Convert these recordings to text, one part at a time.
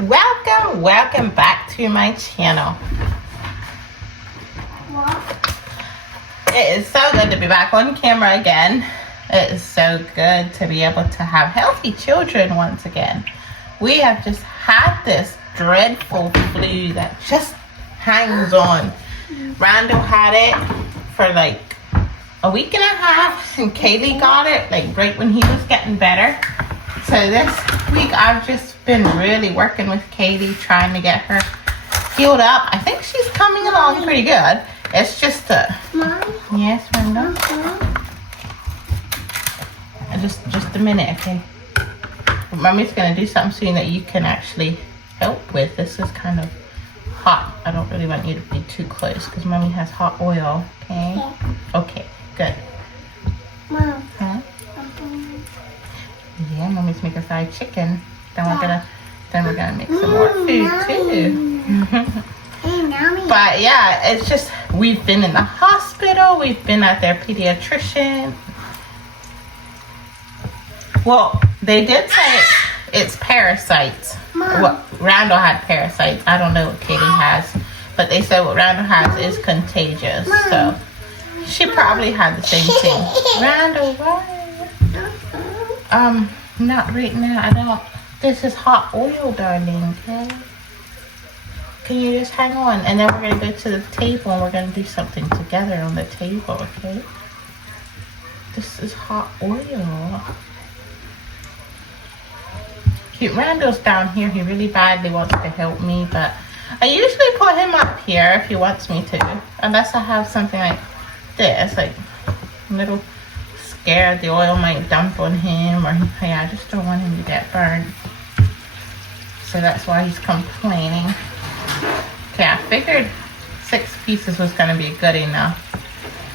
Welcome back to my channel. What? It is so good to be back on camera again. It is so good to be able to have healthy children once again. We have just had this dreadful flu that just hangs on. Randall had it for like a week and a half, and Kaylee got it like right when he was getting better. So this week I've just been really working with Kaylee, trying to get her healed up. I think she's coming along pretty good. It's just Mom? yes, Randall. Mom? Just a minute, okay? Mommy's gonna do something soon that you can actually help with. This is kind of hot. I don't really want you to be too close because Mommy has hot oil, okay? Okay, good. Mom. Huh? Yeah, Mommy's making fried chicken. Then we're gonna make some more food too. But yeah, it's just we've been in the hospital. We've been at their pediatrician. Well, they did say it's parasites. Well, Randall had parasites. I don't know what Katie has, but they said what Randall has is contagious. So she probably had the same thing. Randall, what? Not right now. I don't. This is hot oil, darling. Okay. Can you just hang on? And then we're gonna go to the table and we're gonna do something together on the table. Okay. This is hot oil. Cute. Randall's down here. He really badly wants to help me, but I usually put him up here if he wants me to, unless I have something like this, like a little scared the oil might dump on him, or I just don't want him to get burned. So that's why he's complaining. Okay, I figured 6 pieces was gonna be good enough,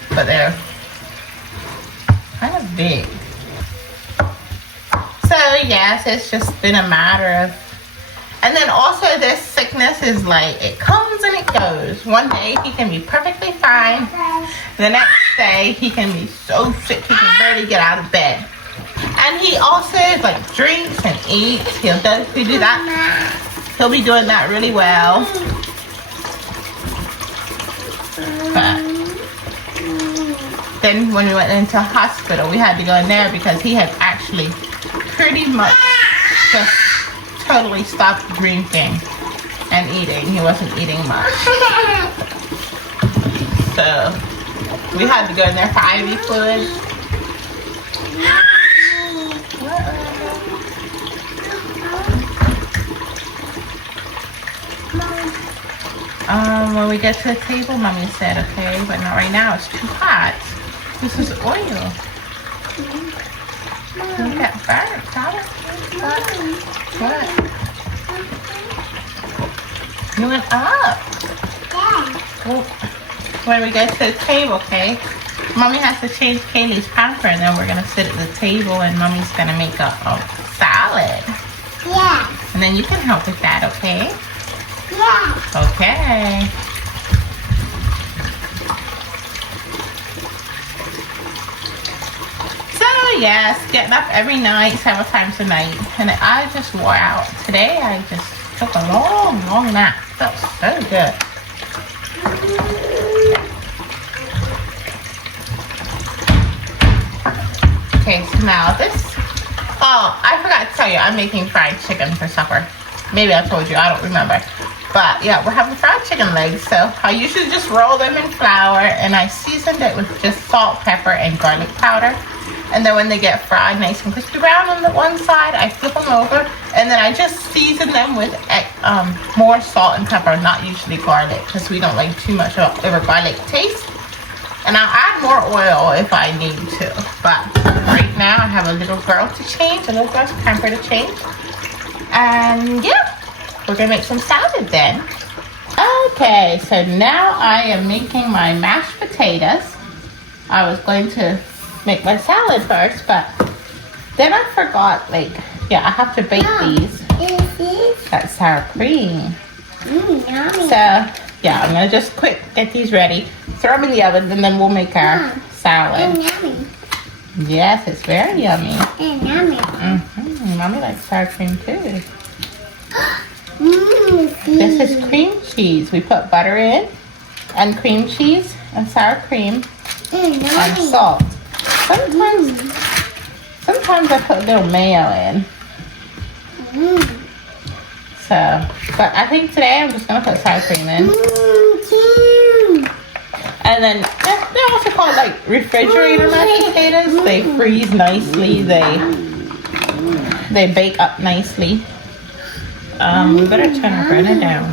but they're kind of big. So yes, it's just been a matter of, and then also this sickness is like, it comes and it goes. One day he can be perfectly fine. The next day he can be so sick he can barely get out of bed. And he also like drinks and eats. He'll do that. He'll be doing that really well. But then when we went into hospital, we had to go in there because he had actually pretty much just totally stopped drinking and eating. He wasn't eating much. So we had to go in there for IV fluid. When we get to the table, Mommy said, okay, but not right now. It's too hot. This is oil. You got burnt, Tyler. What? You went up. Well, when we get to the table, okay, Mommy has to change Kaylee's pamper, and then we're gonna sit at the table, and Mommy's gonna make a salad. Yeah. And then you can help with that, okay? Yeah. Okay. So yes, getting up every night, several times a night, and I just wore out. Today I just took a long nap. Felt so good. Okay, so now this. Oh, I forgot to tell you, I'm making fried chicken for supper. Maybe I told you, I don't remember. But yeah, we're having fried chicken legs. So I usually just roll them in flour, and I seasoned it with just salt, pepper, and garlic powder. And then when they get fried nice and crispy brown on the one side, I flip them over, and then I just season them with more salt and pepper, not usually garlic, because we don't like too much of a garlic taste. And I'll add more oil if I need to. But right now I have a little girl to change, a little girl's pamper to change. And yeah, we're gonna make some salad then. Okay, so now I am making my mashed potatoes. I was going to make my salad first, but then I forgot, like, yeah, I have to bake these. That's sour cream. Yummy. So yeah, I'm gonna just quick get these ready, throw them in the oven, and then we'll make our salad. Yummy. Yes, it's very yummy. Yummy. Mommy likes sour cream too. This is cream cheese. We put butter in, and cream cheese, and sour cream, and Yummy. salt. Sometimes I put a little mayo in. So, but I think today I'm just gonna put sour cream in. Cute. And then they're also called like refrigerator mashed potatoes. They freeze nicely. They bake up nicely. We better turn our burner down.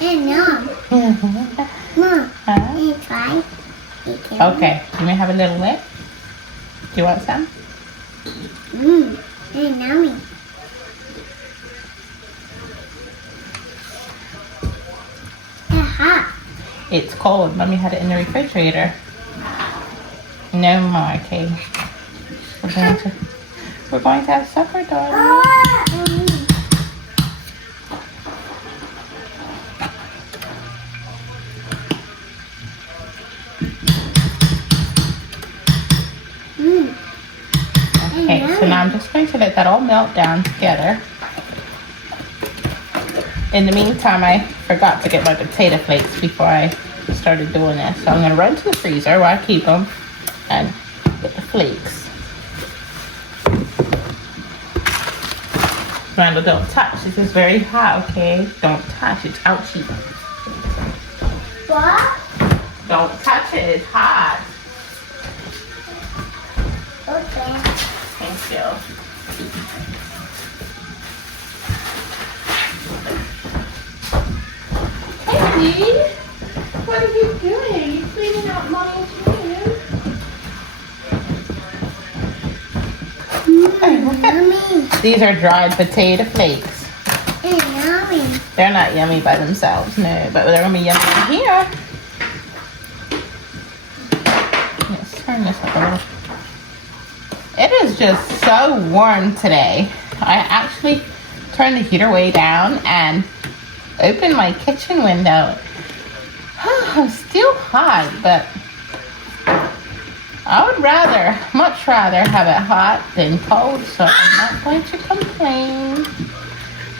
And Mom, Mom, Huh? you try. Okay, you may have a little bit. Do you want some? And yummy. It's hot. It's cold. Mommy had it in the refrigerator. No more, okay. We're going to have supper, darling. Okay, so now I'm just going to let that all melt down together. In the meantime, I forgot to get my potato flakes before I started doing this. So I'm going to run to the freezer where I keep them and get the flakes. Randall, don't touch. This is very hot, okay? Don't touch. It's ouchy. What? Don't touch it. It's hot. Okay. Thank you. Hey, what are you doing? You cleaning out Mommy's room? Yummy. These are dried potato flakes. And yummy. They're not yummy by themselves, no, but they're gonna be yummy in here. Let's turn this up a little. It is just so warm today. I actually turned the heater way down and opened my kitchen window. I'm still hot, but I would much rather have it hot than cold, so I'm not going to complain.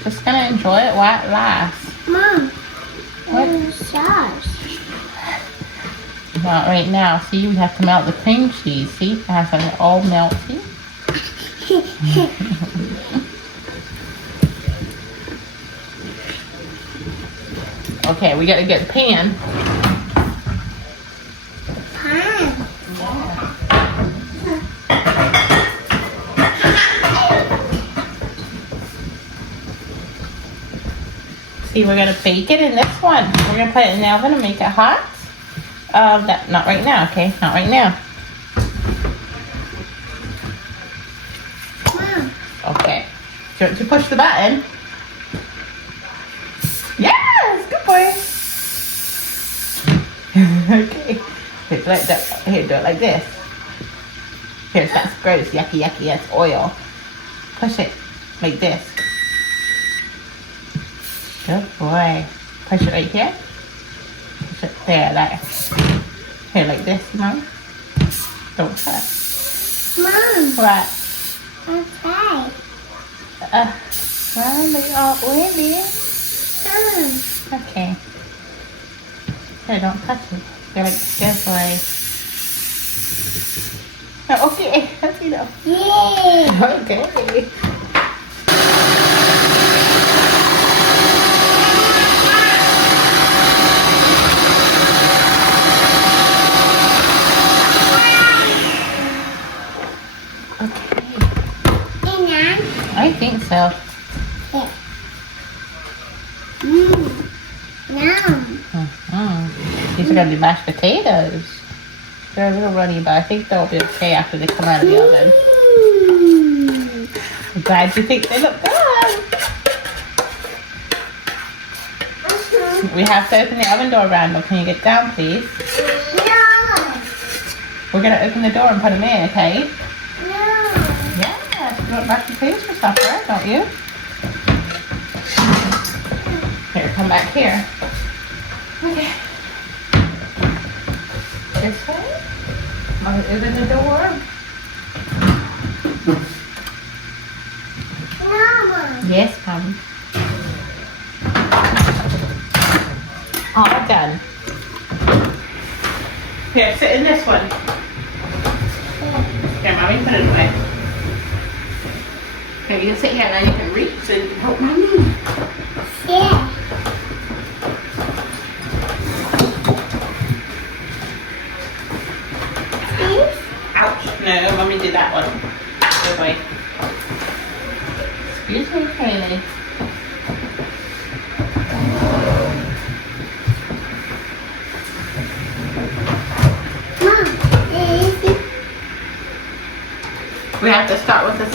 Just gonna enjoy it while it lasts. Mom, What? there's sauce. Not right now. See, we have to melt the cream cheese. See, it has to all melt. See? Okay, we gotta get a pan. Pan. See, we're gonna bake it in this one. We're gonna put it in the oven and make it hot. Not right now, okay? Not right now. Mom. Okay. Do you want to push the button? Yes! Good boy. Okay. Here, like that. Here, do it like this. Here, that's gross. Yucky, yucky. That's oil. Push it like this. Good boy. Push it right here. Push it there, like. Here, like this, Mom. Don't touch. Mom, What? okay. Well, they are oily. Mom. Okay. Here, don't touch it. You're like, good boy. Oh, okay, that's enough. Yeah. Okay. And then, I think so. Yum. These are gonna be mashed potatoes. They're a little runny, but I think they'll be okay after they come out of the oven. I'm glad you think they look good. We have to open the oven door, Randall. Can you get down, please? No. We're gonna open the door and put them in, okay? No. Yes, you want mashed potatoes for supper, don't you? Here, come back here. Okay. This way. I'll open the door. Mama. Yes, Mom. All done. Here, sit in this one. Here, mommy, put it away. Here, you can sit here and then you can reach so you can help mommy. Yeah. Ouch. No, mommy did that one. Good boy. Excuse me, Kaylee. Mom, We have to start with the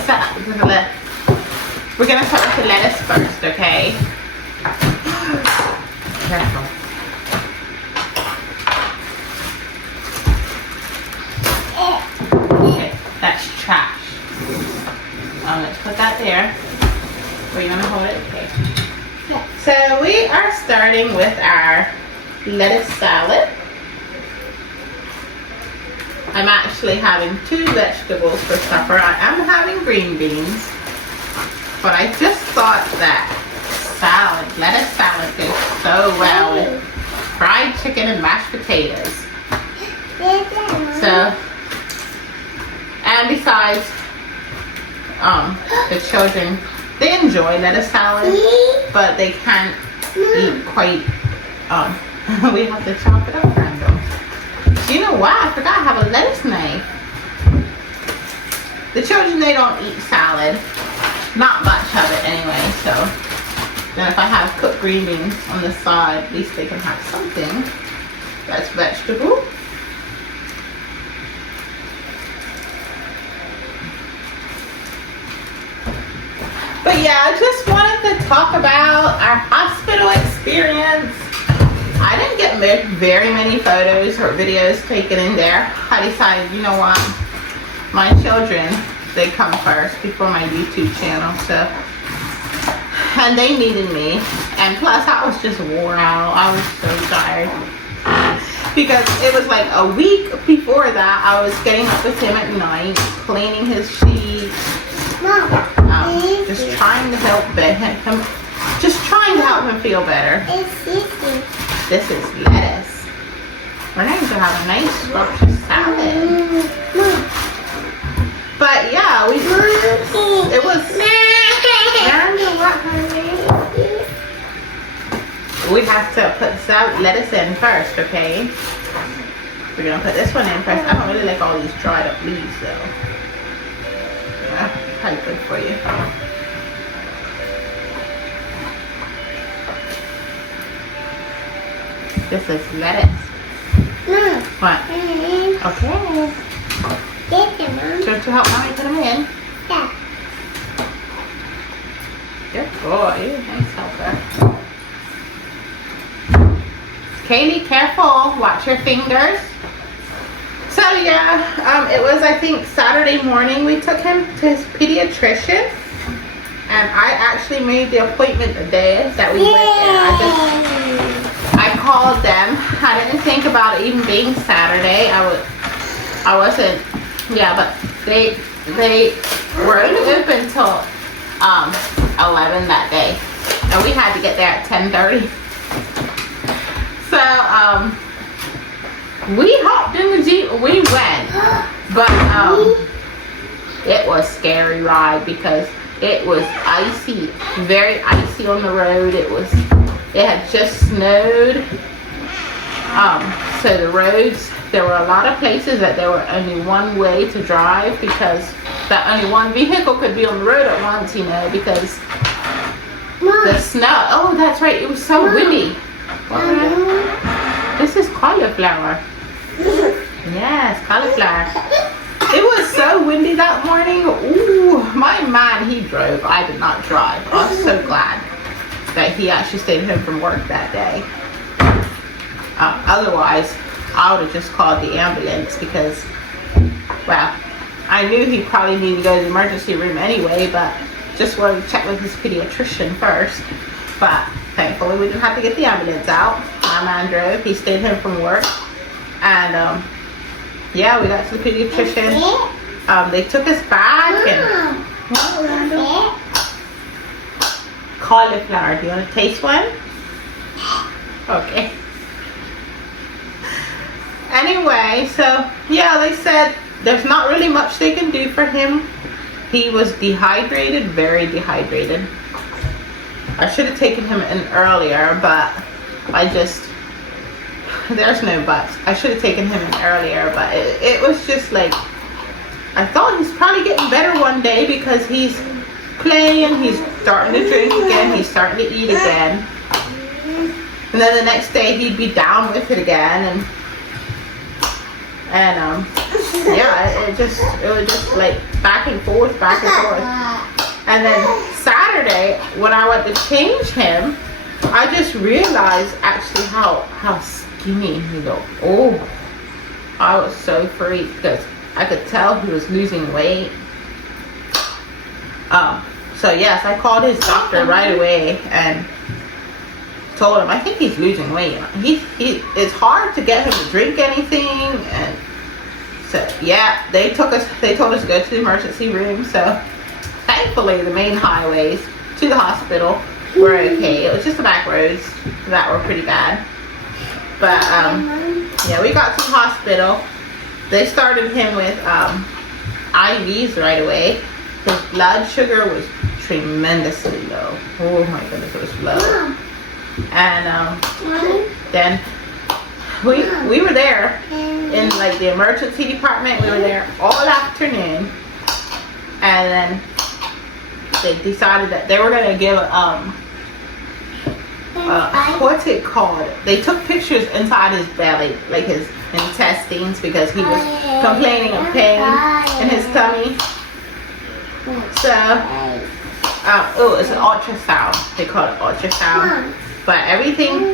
we're gonna start with the lettuce first, okay? Careful. Okay, that's trash. Let's put that there. Were you gonna hold it? Okay. So we are starting with our lettuce salad. I'm actually having 2 vegetables for supper. I am having green beans, but I just thought that lettuce salad goes so well with fried chicken and mashed potatoes. So, and besides, the children, they enjoy lettuce salad, but they can't eat quite, we have to chop it up, Randall. You know what? I forgot I have a lettuce knife. The children, they don't eat salad. Not much of it anyway, so then if I have cooked green beans on the side, at least they can have something that's vegetable. But yeah, I just wanted to talk about our hospital experience. I didn't get very many photos or videos taken in there. I decided, you know what, my children, they come first before my YouTube channel, so, and they needed me, and plus I was just worn out. I was so tired because it was like a week before that I was getting up with him at night, cleaning his sheets, just trying to help him, just trying to help him feel better. This is lettuce. We're going to have a nice scrumptious salad. But yeah, it was, we have to put lettuce in first, okay? We're going to put this one in first. I don't really like all these dried up leaves though. Yeah, probably good for you. This is lettuce. Mom. What? Okay. Get them, Mom. Don't you help mommy put them in? Yeah. Good boy. Nice helper. Kaylee, careful. Watch your fingers. So yeah, it was, I think, Saturday morning we took him to his pediatrician. And I actually made the appointment the day that we went there. I called them. I didn't think about it even being Saturday. I wasn't, yeah, but they were only open till 11 that day, and we had to get there at 10:30. So we hopped in the Jeep. We went, but it was a scary ride because it was icy, very icy on the road. It had just snowed. So the roads, there were a lot of places that there were only one way to drive because that only one vehicle could be on the road at once, you know, because the snow. Oh, that's right. It was so windy. This is cauliflower. Yes, cauliflower. It was so windy that morning. Ooh, my man, he drove. I did not drive. I was so glad that he actually stayed home from work that day. Otherwise, I would have just called the ambulance because, well, I knew he probably needed to go to the emergency room anyway, but just wanted to check with his pediatrician first. But thankfully, we didn't have to get the ambulance out. My man drove. He stayed home from work. And, yeah, we got to the pediatrician. They took us back and... Cauliflower. Do you want to taste one? Okay. Anyway, so yeah, they said there's not really much they can do for him. He was dehydrated, very dehydrated. I should have taken him in earlier, but there's no buts. I should have taken him in earlier, but it was just like, I thought he's probably getting better one day because he's playing, he's starting to drink again, he's starting to eat again. And then the next day he'd be down with it again, and yeah, it was just like back and forth. And then Saturday, when I went to change him, I just realized actually how skinny he looked. Oh, I was so freaked because I could tell he was losing weight. So yes, I called his doctor right away and told him I think he's losing weight. It's hard to get him to drink anything, and so yeah, they told us to go to the emergency room. So thankfully the main highways to the hospital were okay. It was just the back roads that were pretty bad. But yeah, we got to the hospital. They started him with IVs right away. His blood sugar was tremendously low. Oh my goodness, it was low. And then we were there in like the emergency department. We were there all afternoon, and then they decided that they were gonna give what's it called? They took pictures inside his belly, like his intestines, because he was complaining of pain in his tummy. So oh, it's an ultrasound. They call it ultrasound. But everything,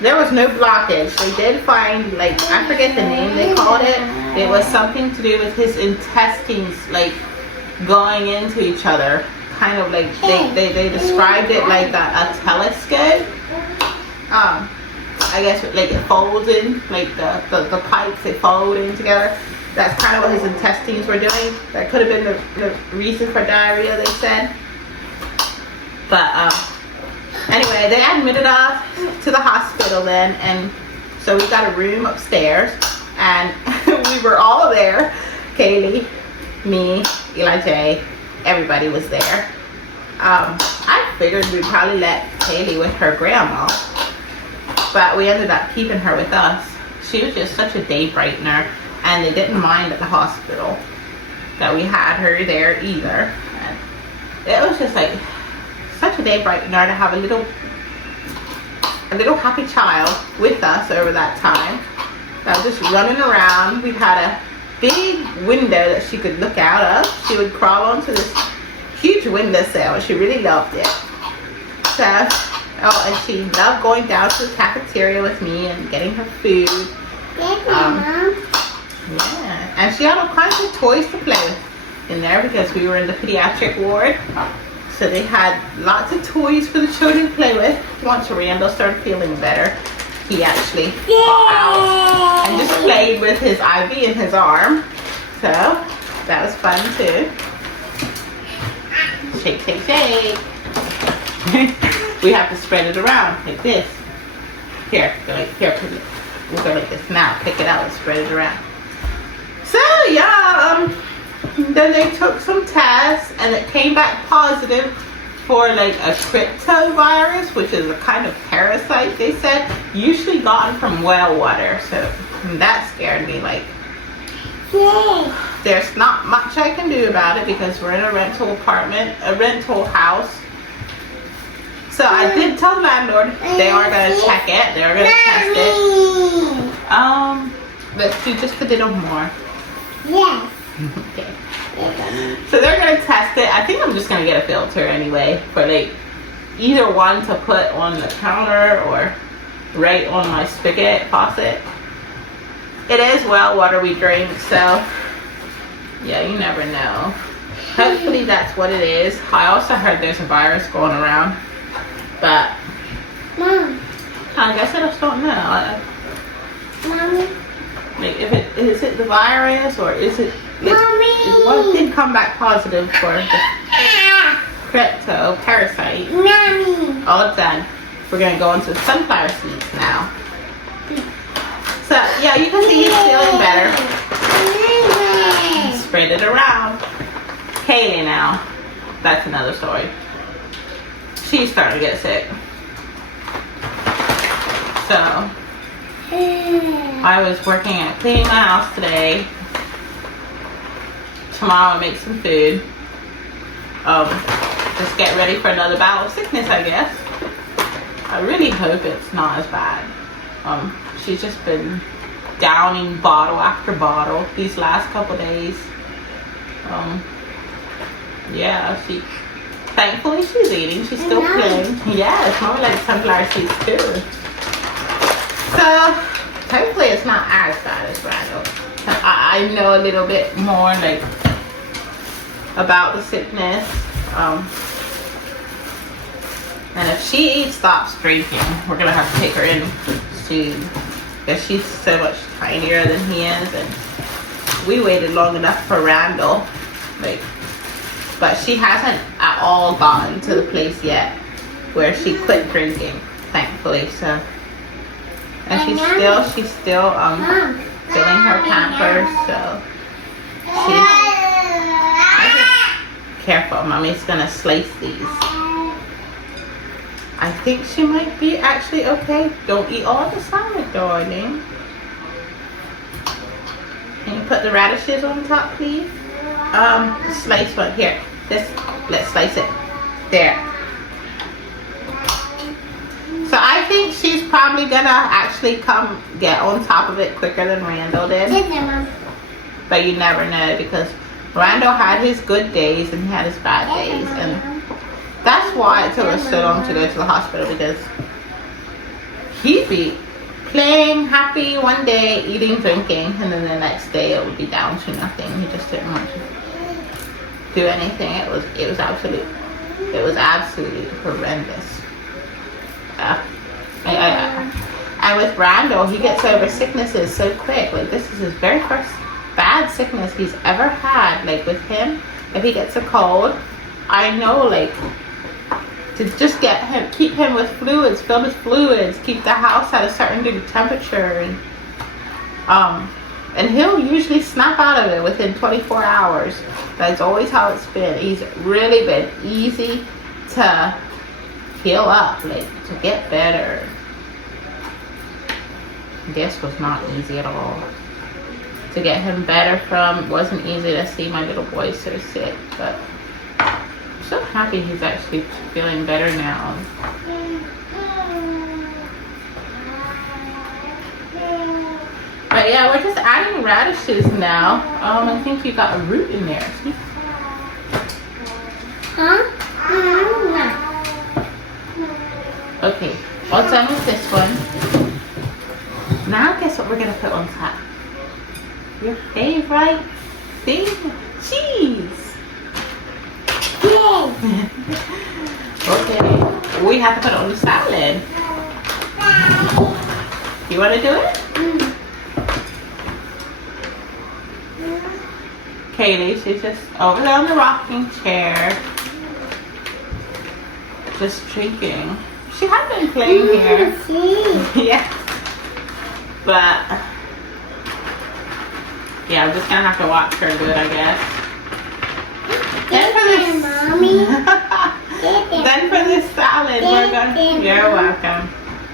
there was no blockage. They did find, like, I forget the name they called it. It was something to do with his intestines, like, going into each other. Kind of like, they described it like a telescope. I guess, like, it folds in, like, the pipes, they fold in together. That's kind of what his intestines were doing. That could have been the reason for diarrhea, they said. But, anyway, they admitted us to the hospital then, and so we got a room upstairs, and we were all there. Kaylee, me, Eli J, everybody was there. I figured we'd probably let Kaylee with her grandma, but we ended up keeping her with us. She was just such a day brightener, and they didn't mind at the hospital that we had her there either. And it was just like such a day brightener to have a little happy child with us over that time. That was just running around. We had a big window that she could look out of. She would crawl onto this huge windowsill. She really loved it. So, and she loved going down to the cafeteria with me and getting her food. Yeah, and she had all kinds of toys to play with in there because we were in the pediatric ward. So they had lots of toys for the children to play with. Once Randall started feeling better, he actually got out and just played with his IV in his arm. So that was fun too. Shake, shake, shake. We have to spread it around like this. Here, go like here. We'll go like this now. Pick it out and spread it around. So yeah, then they took some tests and it came back positive for like a cryptovirus, which is a kind of parasite, they said, usually gotten from well water. So that scared me. Like, there's not much I can do about it because we're in a rental house. So I did tell the landlord they are going to check it. They're going to test it. Let's do just a little more. Yes. Okay. So they're going to test it. I think I'm just going to get a filter anyway for like either one to put on the counter or right on my spigot faucet. It is well water we drink, so yeah, you never know. Hopefully that's what it is. I also heard there's a virus going around, but Mom. I guess I just don't know. Mommy. Like, is it the virus or is it? Mommy. One did come back positive for the crypto parasite. Mommy. All done. We're gonna go into sunflower seeds now. So So yeah, you can see he's feeling better. Spread it around. Kaylee now. That's another story. She's starting to get sick. So I was working at cleaning my house today. Tomorrow I'll make some food. Just get ready for another bout of sickness, I guess. I really hope it's not as bad. She's just been downing bottle after bottle these last couple days. Yeah, thankfully she's eating. She's still playing. Yeah, it's more like sunflower seeds too. So hopefully it's not as bad as Randall. I know a little bit more like about the sickness. And if she stops drinking, we're gonna have to take her in soon because she's so much tinier than he is, and we waited long enough for Randall, but she hasn't at all gotten to the place yet where she quit drinking, thankfully. So, and she's still filling her Pampers, so careful, mommy's gonna slice these. I think she might be actually okay. Don't eat all the salad, darling. Can you put the radishes on top, please? Slice one here. Let's slice it. There. So I think she's probably gonna actually come get on top of it quicker than Randall did. But you never know, because Randall had his good days and he had his bad days, and that's why it took us so long to go to the hospital, because he'd be playing happy one day, eating, drinking, and then the next day it would be down to nothing. He just didn't want to do anything. It was absolutely horrendous. I with Randall, he gets over sicknesses so quick. Like, this is his very first bad sickness he's ever had. Like, with him, if he gets a cold, I know, like, to just keep him with fluids, fill with fluids, keep the house at a certain degree temperature, and he'll usually snap out of it within 24 hours. That's always how it's been. He's really been easy to heal up, like, to get better. This was not easy at all. To get him better from, wasn't easy to see my little boy so sick, but I'm so happy he's actually feeling better now. But yeah, we're just adding radishes now. I think you got a root in there. See? Huh? Okay, all done with this one. Now guess what we're gonna put on top? Your favorite thing, cheese. Yay! Okay, we have to put it on the salad. You want to do it? Kaylee, she's just over there on the rocking chair, just drinking. She has been playing here. Yeah. But yeah, I'm just gonna have to watch her do it, I guess. Then for this salad, we're gonna. You're welcome.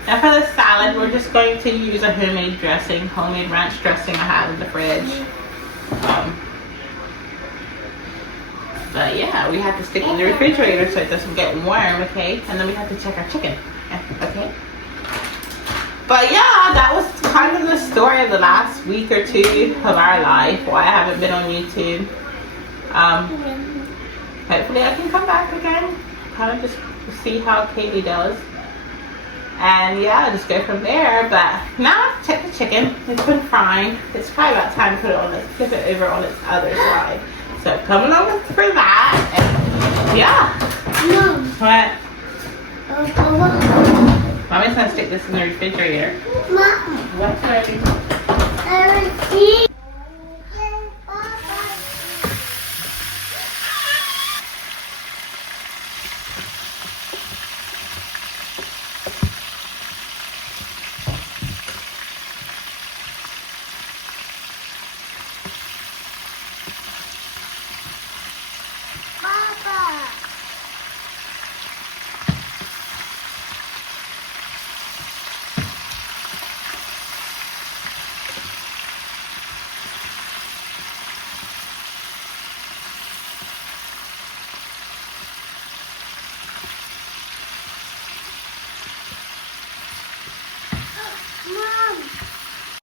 And for the salad, we're just going to use a homemade dressing, homemade ranch dressing I have in the fridge. But yeah, we have to stick it in the refrigerator so it doesn't get warm, okay? And then we have to check our chicken, okay? But yeah, that was kind of the story of the last week or two of our life, why I haven't been on YouTube. Hopefully I can come back again, kind of just see how Kaylee does. And yeah, just go from there. But now I've checked the chicken. It's been frying. It's probably about time to put it on. Let's flip it over on its other side. So come along for that. And yeah. Mom. What? Mommy's gonna stick this in the refrigerator. Mom. What's ready?